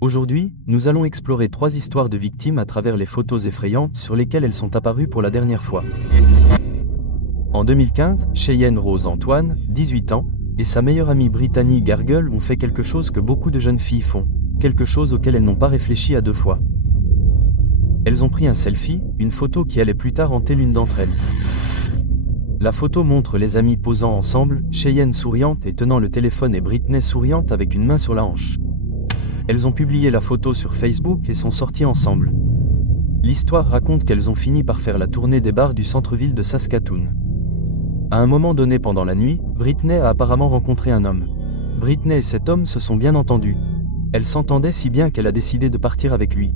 Aujourd'hui, nous allons explorer 3 histoires de victimes à travers les photos effrayantes sur lesquelles elles sont apparues pour la dernière fois. En 2015, Cheyenne Rose Antoine, 18 ans, et sa meilleure amie Brittany Gargle ont fait quelque chose que beaucoup de jeunes filles font, quelque chose auquel elles n'ont pas réfléchi à 2 fois. Elles ont pris un selfie, une photo qui allait plus tard hanter l'une d'entre elles. La photo montre les amis posant ensemble, Cheyenne souriante et tenant le téléphone et Brittany souriante avec une main sur la hanche. Elles ont publié la photo sur Facebook et sont sorties ensemble. L'histoire raconte qu'elles ont fini par faire la tournée des bars du centre-ville de Saskatoon. À un moment donné pendant la nuit, Brittany a apparemment rencontré un homme. Brittany et cet homme se sont bien entendus. Elles s'entendaient si bien qu'elle a décidé de partir avec lui.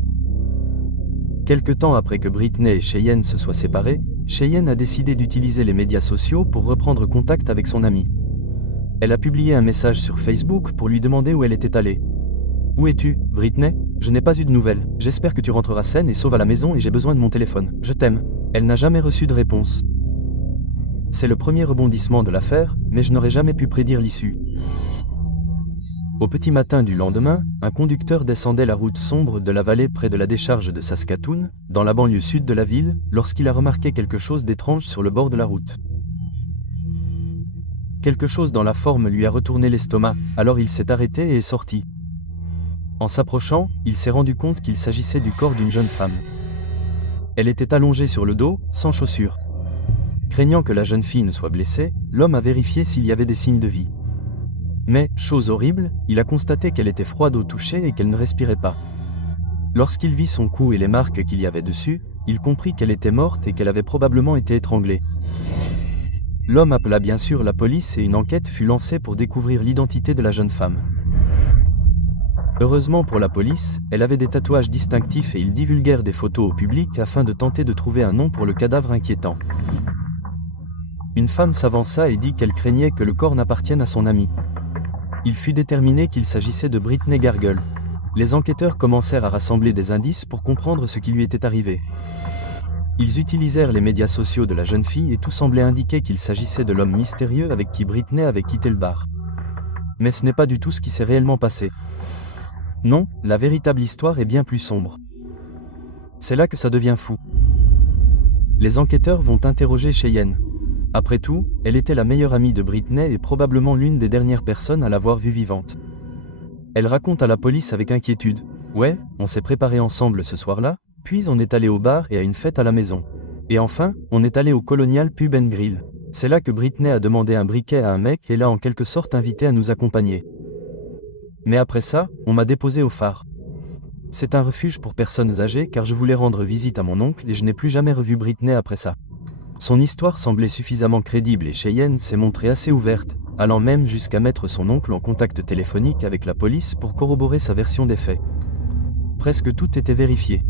Quelque temps après que Brittany et Cheyenne se soient séparés, Cheyenne a décidé d'utiliser les médias sociaux pour reprendre contact avec son amie. Elle a publié un message sur Facebook pour lui demander où elle était allée. « Où es-tu, Brittany ? Je n'ai pas eu de nouvelles. J'espère que tu rentreras saine et sauve à la maison et j'ai besoin de mon téléphone. Je t'aime. » Elle n'a jamais reçu de réponse. C'est le premier rebondissement de l'affaire, mais je n'aurais jamais pu prédire l'issue. Au petit matin du lendemain, un conducteur descendait la route sombre de la vallée près de la décharge de Saskatoon, dans la banlieue sud de la ville, lorsqu'il a remarqué quelque chose d'étrange sur le bord de la route. Quelque chose dans la forme lui a retourné l'estomac, alors il s'est arrêté et est sorti. En s'approchant, il s'est rendu compte qu'il s'agissait du corps d'une jeune femme. Elle était allongée sur le dos, sans chaussures. Craignant que la jeune fille ne soit blessée, l'homme a vérifié s'il y avait des signes de vie. Mais, chose horrible, il a constaté qu'elle était froide au toucher et qu'elle ne respirait pas. Lorsqu'il vit son cou et les marques qu'il y avait dessus, il comprit qu'elle était morte et qu'elle avait probablement été étranglée. L'homme appela bien sûr la police et une enquête fut lancée pour découvrir l'identité de la jeune femme. Heureusement pour la police, elle avait des tatouages distinctifs et ils divulguèrent des photos au public afin de tenter de trouver un nom pour le cadavre inquiétant. Une femme s'avança et dit qu'elle craignait que le corps n'appartienne à son amie. Il fut déterminé qu'il s'agissait de Brittany Gargle. Les enquêteurs commencèrent à rassembler des indices pour comprendre ce qui lui était arrivé. Ils utilisèrent les médias sociaux de la jeune fille et tout semblait indiquer qu'il s'agissait de l'homme mystérieux avec qui Brittany avait quitté le bar. Mais ce n'est pas du tout ce qui s'est réellement passé. Non, la véritable histoire est bien plus sombre. C'est là que ça devient fou. Les enquêteurs vont interroger Cheyenne. Après tout, elle était la meilleure amie de Brittany et probablement l'une des dernières personnes à l'avoir vue vivante. Elle raconte à la police avec inquiétude. « Ouais, on s'est préparé ensemble ce soir-là, puis on est allé au bar et à une fête à la maison. Et enfin, on est allé au Colonial Pub & Grill. C'est là que Brittany a demandé un briquet à un mec et l'a en quelque sorte invité à nous accompagner. Mais après ça, on m'a déposé au phare. C'est un refuge pour personnes âgées car je voulais rendre visite à mon oncle et je n'ai plus jamais revu Brittany après ça. » Son histoire semblait suffisamment crédible et Cheyenne s'est montrée assez ouverte, allant même jusqu'à mettre son oncle en contact téléphonique avec la police pour corroborer sa version des faits. Presque tout était vérifié.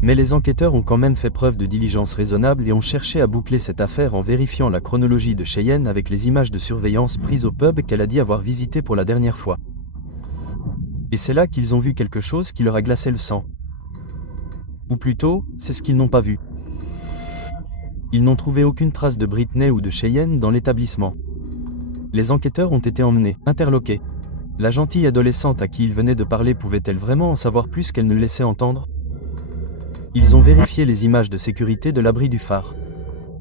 Mais les enquêteurs ont quand même fait preuve de diligence raisonnable et ont cherché à boucler cette affaire en vérifiant la chronologie de Cheyenne avec les images de surveillance prises au pub qu'elle a dit avoir visité pour la dernière fois. Et c'est là qu'ils ont vu quelque chose qui leur a glacé le sang. Ou plutôt, c'est ce qu'ils n'ont pas vu. Ils n'ont trouvé aucune trace de Brittany ou de Cheyenne dans l'établissement. Les enquêteurs ont été emmenés, interloqués. La gentille adolescente à qui ils venaient de parler pouvait-elle vraiment en savoir plus qu'elle ne laissait entendre? Ils ont vérifié les images de sécurité de l'abri du phare.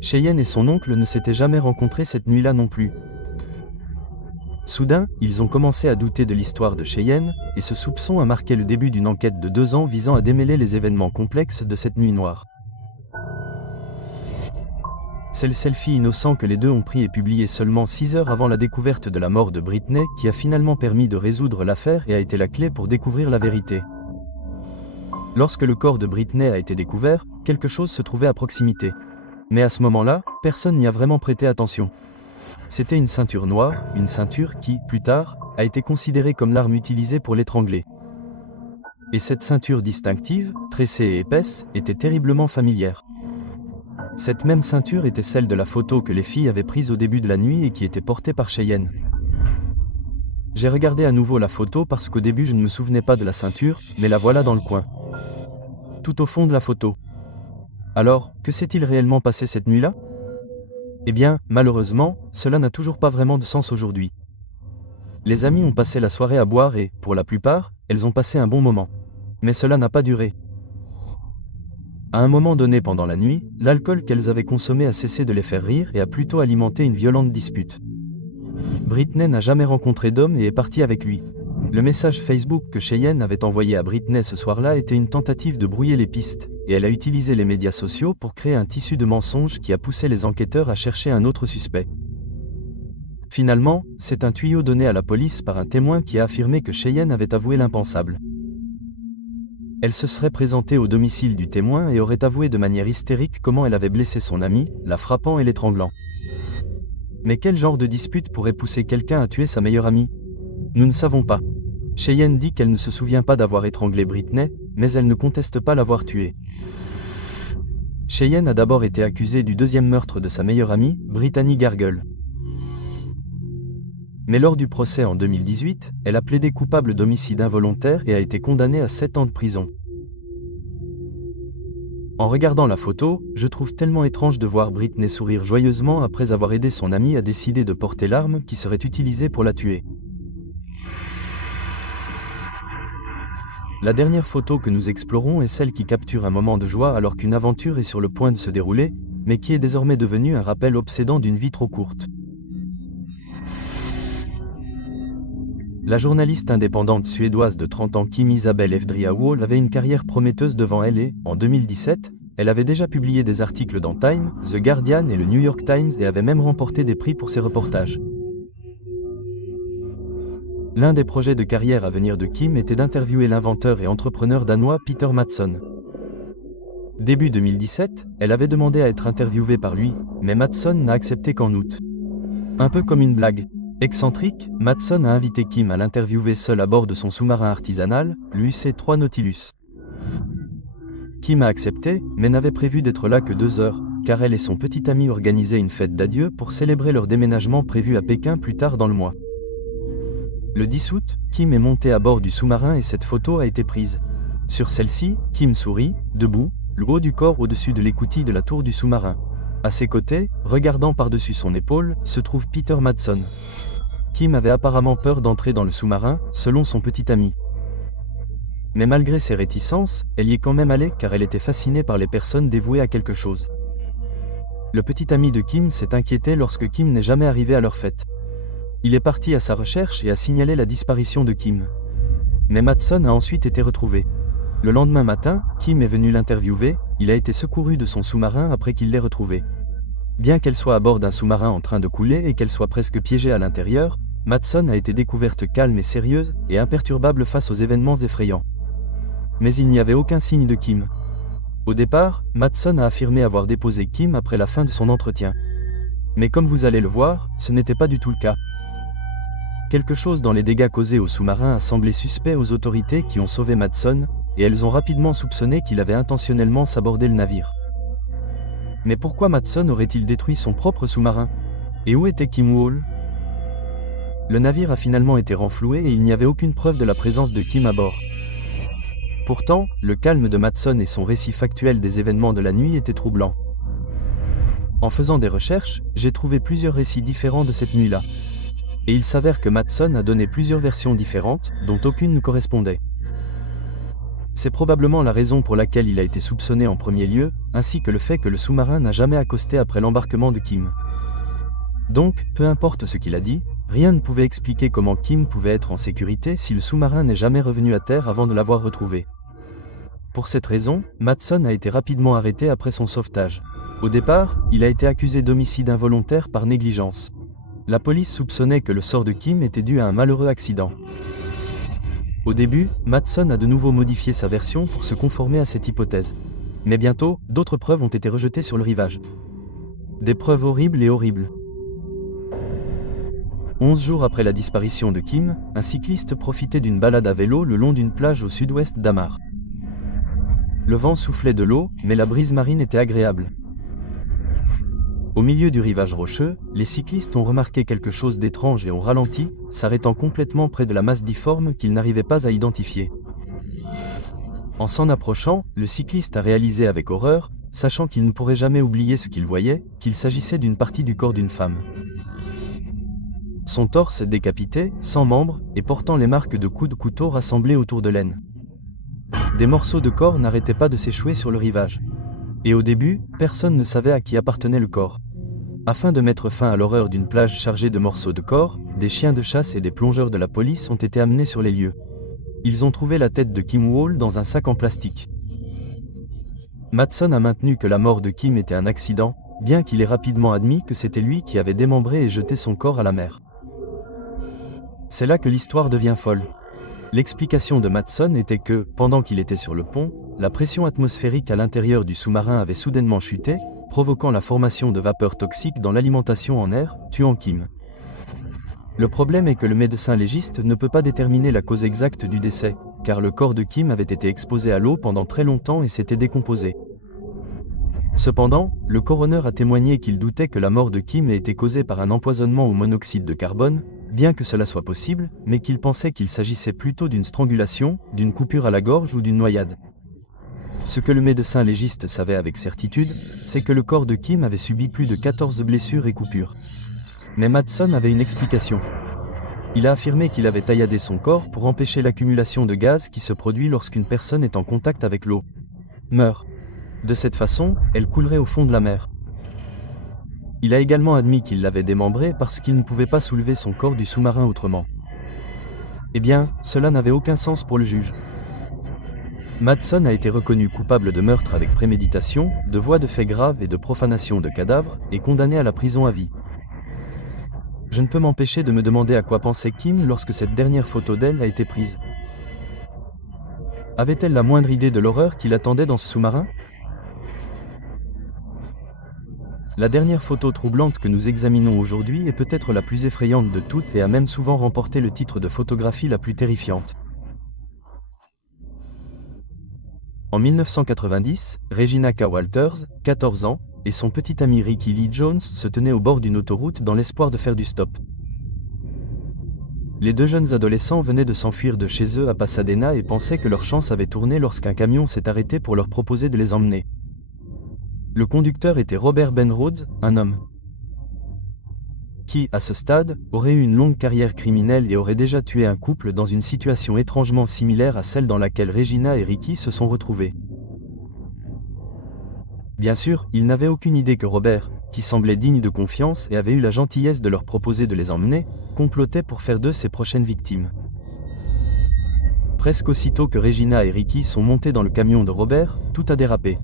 Cheyenne et son oncle ne s'étaient jamais rencontrés cette nuit-là non plus. Soudain, ils ont commencé à douter de l'histoire de Cheyenne, et ce soupçon a marqué le début d'une enquête de 2 ans visant à démêler les événements complexes de cette nuit noire. C'est le selfie innocent que les deux ont pris et publié seulement 6 heures avant la découverte de la mort de Brittany qui a finalement permis de résoudre l'affaire et a été la clé pour découvrir la vérité. Lorsque le corps de Brittany a été découvert, quelque chose se trouvait à proximité. Mais à ce moment-là, personne n'y a vraiment prêté attention. C'était une ceinture noire, une ceinture qui, plus tard, a été considérée comme l'arme utilisée pour l'étrangler. Et cette ceinture distinctive, tressée et épaisse, était terriblement familière. Cette même ceinture était celle de la photo que les filles avaient prise au début de la nuit et qui était portée par Cheyenne. J'ai regardé à nouveau la photo parce qu'au début je ne me souvenais pas de la ceinture, mais la voilà dans le coin. Tout au fond de la photo. Alors, que s'est-il réellement passé cette nuit-là? Eh bien, malheureusement, cela n'a toujours pas vraiment de sens aujourd'hui. Les amies ont passé la soirée à boire et, pour la plupart, elles ont passé un bon moment. Mais cela n'a pas duré. À un moment donné pendant la nuit, l'alcool qu'elles avaient consommé a cessé de les faire rire et a plutôt alimenté une violente dispute. Britney n'a jamais rencontré d'homme et est partie avec lui. Le message Facebook que Cheyenne avait envoyé à Britney ce soir-là était une tentative de brouiller les pistes, et elle a utilisé les médias sociaux pour créer un tissu de mensonges qui a poussé les enquêteurs à chercher un autre suspect. Finalement, c'est un tuyau donné à la police par un témoin qui a affirmé que Cheyenne avait avoué l'impensable. Elle se serait présentée au domicile du témoin et aurait avoué de manière hystérique comment elle avait blessé son ami, la frappant et l'étranglant. Mais quel genre de dispute pourrait pousser quelqu'un à tuer sa meilleure amie? Nous ne savons pas. Cheyenne dit qu'elle ne se souvient pas d'avoir étranglé Britney, mais elle ne conteste pas l'avoir tuée. Cheyenne a d'abord été accusée du deuxième meurtre de sa meilleure amie, Brittany Gargle. Mais lors du procès en 2018, elle a plaidé coupable d'homicide involontaire et a été condamnée à 7 ans de prison. En regardant la photo, je trouve tellement étrange de voir Britney sourire joyeusement après avoir aidé son amie à décider de porter l'arme qui serait utilisée pour la tuer. La dernière photo que nous explorons est celle qui capture un moment de joie alors qu'une aventure est sur le point de se dérouler, mais qui est désormais devenue un rappel obsédant d'une vie trop courte. La journaliste indépendante suédoise de 30 ans Kim Isabel Efdriawohl avait une carrière prometteuse devant elle et, en 2017, elle avait déjà publié des articles dans Time, The Guardian et le New York Times et avait même remporté des prix pour ses reportages. L'un des projets de carrière à venir de Kim était d'interviewer l'inventeur et entrepreneur danois Peter Madsen. Début 2017, elle avait demandé à être interviewée par lui, mais Madsen n'a accepté qu'en août. Un peu comme une blague. Excentrique, Madsen a invité Kim à l'interviewer seul à bord de son sous-marin artisanal, l'UC-3 Nautilus. Kim a accepté, mais n'avait prévu d'être là que 2 heures, car elle et son petit ami organisaient une fête d'adieu pour célébrer leur déménagement prévu à Pékin plus tard dans le mois. Le 10 août, Kim est montée à bord du sous-marin et cette photo a été prise. Sur celle-ci, Kim sourit, debout, le haut du corps au-dessus de l'écoutille de la tour du sous-marin. À ses côtés, regardant par-dessus son épaule, se trouve Peter Madsen. Kim avait apparemment peur d'entrer dans le sous-marin, selon son petit ami. Mais malgré ses réticences, elle y est quand même allée car elle était fascinée par les personnes dévouées à quelque chose. Le petit ami de Kim s'est inquiété lorsque Kim n'est jamais arrivé à leur fête. Il est parti à sa recherche et a signalé la disparition de Kim. Mais Madsen a ensuite été retrouvé. Le lendemain matin, Kim est venu l'interviewer, il a été secouru de son sous-marin après qu'il l'ait retrouvé. Bien qu'elle soit à bord d'un sous-marin en train de couler et qu'elle soit presque piégée à l'intérieur, Madsen a été découverte calme et sérieuse, et imperturbable face aux événements effrayants. Mais il n'y avait aucun signe de Kim. Au départ, Madsen a affirmé avoir déposé Kim après la fin de son entretien. Mais comme vous allez le voir, ce n'était pas du tout le cas. Quelque chose dans les dégâts causés au sous-marin a semblé suspect aux autorités qui ont sauvé Madsen, et elles ont rapidement soupçonné qu'il avait intentionnellement sabordé le navire. Mais pourquoi Madsen aurait-il détruit son propre sous-marin? Et où était Kim Wall? Le navire a finalement été renfloué et il n'y avait aucune preuve de la présence de Kim à bord. Pourtant, le calme de Madsen et son récit factuel des événements de la nuit étaient troublants. En faisant des recherches, j'ai trouvé plusieurs récits différents de cette nuit-là. Et il s'avère que Madsen a donné plusieurs versions différentes, dont aucune ne correspondait. C'est probablement la raison pour laquelle il a été soupçonné en premier lieu, ainsi que le fait que le sous-marin n'a jamais accosté après l'embarquement de Kim. Donc, peu importe ce qu'il a dit, rien ne pouvait expliquer comment Kim pouvait être en sécurité si le sous-marin n'est jamais revenu à terre avant de l'avoir retrouvé. Pour cette raison, Madsen a été rapidement arrêté après son sauvetage. Au départ, il a été accusé d'homicide involontaire par négligence. La police soupçonnait que le sort de Kim était dû à un malheureux accident. Au début, Madsen a de nouveau modifié sa version pour se conformer à cette hypothèse. Mais bientôt, d'autres preuves ont été rejetées sur le rivage. Des preuves horribles et horribles. 11 jours après la disparition de Kim, un cycliste profitait d'une balade à vélo le long d'une plage au sud-ouest d'Hamar. Le vent soufflait de l'eau, mais la brise marine était agréable. Au milieu du rivage rocheux, les cyclistes ont remarqué quelque chose d'étrange et ont ralenti, s'arrêtant complètement près de la masse difforme qu'ils n'arrivaient pas à identifier. En s'en approchant, le cycliste a réalisé avec horreur, sachant qu'il ne pourrait jamais oublier ce qu'il voyait, qu'il s'agissait d'une partie du corps d'une femme. Son torse décapité, sans membres, et portant les marques de coups de couteau rassemblés autour de l'aine. Des morceaux de corps n'arrêtaient pas de s'échouer sur le rivage. Et au début, personne ne savait à qui appartenait le corps. Afin de mettre fin à l'horreur d'une plage chargée de morceaux de corps, des chiens de chasse et des plongeurs de la police ont été amenés sur les lieux. Ils ont trouvé la tête de Kim Wall dans un sac en plastique. Matson a maintenu que la mort de Kim était un accident, bien qu'il ait rapidement admis que c'était lui qui avait démembré et jeté son corps à la mer. C'est là que l'histoire devient folle. L'explication de Matson était que, pendant qu'il était sur le pont, la pression atmosphérique à l'intérieur du sous-marin avait soudainement chuté, provoquant la formation de vapeurs toxiques dans l'alimentation en air, tuant Kim. Le problème est que le médecin légiste ne peut pas déterminer la cause exacte du décès, car le corps de Kim avait été exposé à l'eau pendant très longtemps et s'était décomposé. Cependant, le coroner a témoigné qu'il doutait que la mort de Kim ait été causée par un empoisonnement au monoxyde de carbone, bien que cela soit possible, mais qu'il pensait qu'il s'agissait plutôt d'une strangulation, d'une coupure à la gorge ou d'une noyade. Ce que le médecin légiste savait avec certitude, c'est que le corps de Kim avait subi plus de 14 blessures et coupures. Mais Matson avait une explication. Il a affirmé qu'il avait tailladé son corps pour empêcher l'accumulation de gaz qui se produit lorsqu'une personne est en contact avec l'eau. Meurt. De cette façon, elle coulerait au fond de la mer. Il a également admis qu'il l'avait démembré parce qu'il ne pouvait pas soulever son corps du sous-marin autrement. Eh bien, cela n'avait aucun sens pour le juge. Matson a été reconnu coupable de meurtre avec préméditation, de voies de fait grave et de profanation de cadavres, et condamné à la prison à vie. Je ne peux m'empêcher de me demander à quoi pensait Kim lorsque cette dernière photo d'elle a été prise. Avait-elle la moindre idée de l'horreur qui l'attendait dans ce sous-marin ? La dernière photo troublante que nous examinons aujourd'hui est peut-être la plus effrayante de toutes et a même souvent remporté le titre de photographie la plus terrifiante. En 1990, Regina K. Walters, 14 ans, et son petit ami Ricky Lee Jones se tenaient au bord d'une autoroute dans l'espoir de faire du stop. Les deux jeunes adolescents venaient de s'enfuir de chez eux à Pasadena et pensaient que leur chance avait tourné lorsqu'un camion s'est arrêté pour leur proposer de les emmener. Le conducteur était Robert Ben Rhodes, un homme qui, à ce stade, aurait eu une longue carrière criminelle et aurait déjà tué un couple dans une situation étrangement similaire à celle dans laquelle Regina et Ricky se sont retrouvés. Bien sûr, ils n'avaient aucune idée que Robert, qui semblait digne de confiance et avait eu la gentillesse de leur proposer de les emmener, complotait pour faire d'eux ses prochaines victimes. Presque aussitôt que Regina et Ricky sont montés dans le camion de Robert, tout a dérapé.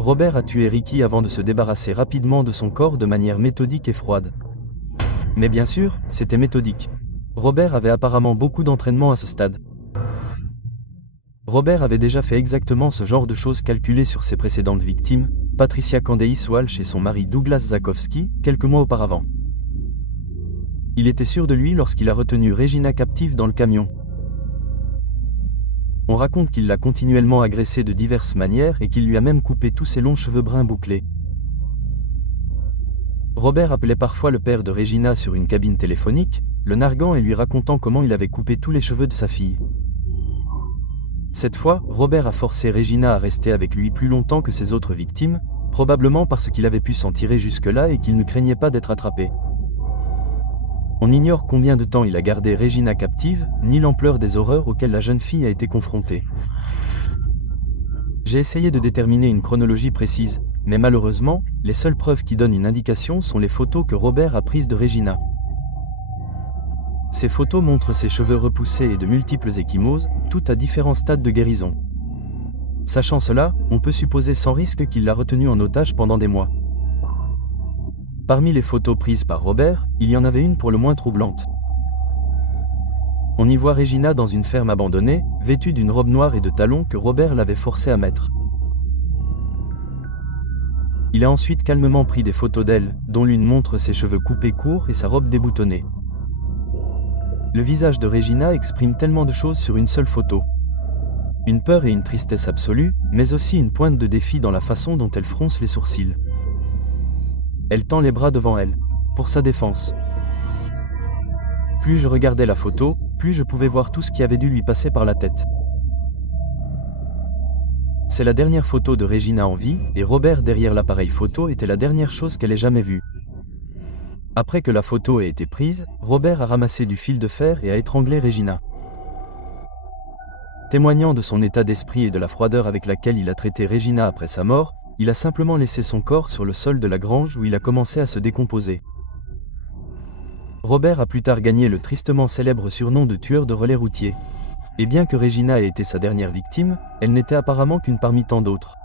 Robert a tué Ricky avant de se débarrasser rapidement de son corps de manière méthodique et froide. Mais bien sûr, c'était méthodique. Robert avait apparemment beaucoup d'entraînement à ce stade. Robert avait déjà fait exactement ce genre de choses calculées sur ses précédentes victimes, Patricia Candace Walsh et son mari Douglas Zakowski, quelques mois auparavant. Il était sûr de lui lorsqu'il a retenu Regina captive dans le camion. On raconte qu'il l'a continuellement agressée de diverses manières et qu'il lui a même coupé tous ses longs cheveux bruns bouclés. Robert appelait parfois le père de Regina sur une cabine téléphonique, le narguant et lui racontant comment il avait coupé tous les cheveux de sa fille. Cette fois, Robert a forcé Regina à rester avec lui plus longtemps que ses autres victimes, probablement parce qu'il avait pu s'en tirer jusque-là et qu'il ne craignait pas d'être attrapé. On ignore combien de temps il a gardé Regina captive, ni l'ampleur des horreurs auxquelles la jeune fille a été confrontée. J'ai essayé de déterminer une chronologie précise, mais malheureusement, les seules preuves qui donnent une indication sont les photos que Robert a prises de Regina. Ces photos montrent ses cheveux repoussés et de multiples ecchymoses, toutes à différents stades de guérison. Sachant cela, on peut supposer sans risque qu'il l'a retenue en otage pendant des mois. Parmi les photos prises par Robert, il y en avait une pour le moins troublante. On y voit Regina dans une ferme abandonnée, vêtue d'une robe noire et de talons que Robert l'avait forcée à mettre. Il a ensuite calmement pris des photos d'elle, dont l'une montre ses cheveux coupés courts et sa robe déboutonnée. Le visage de Regina exprime tellement de choses sur une seule photo. Une peur et une tristesse absolue, mais aussi une pointe de défi dans la façon dont elle fronce les sourcils. Elle tend les bras devant elle, pour sa défense. Plus je regardais la photo, plus je pouvais voir tout ce qui avait dû lui passer par la tête. C'est la dernière photo de Regina en vie, et Robert derrière l'appareil photo était la dernière chose qu'elle ait jamais vue. Après que la photo ait été prise, Robert a ramassé du fil de fer et a étranglé Regina. Témoignant de son état d'esprit et de la froideur avec laquelle il a traité Regina après sa mort, il a simplement laissé son corps sur le sol de la grange où il a commencé à se décomposer. Robert a plus tard gagné le tristement célèbre surnom de tueur de relais routiers. Et bien que Regina ait été sa dernière victime, elle n'était apparemment qu'une parmi tant d'autres.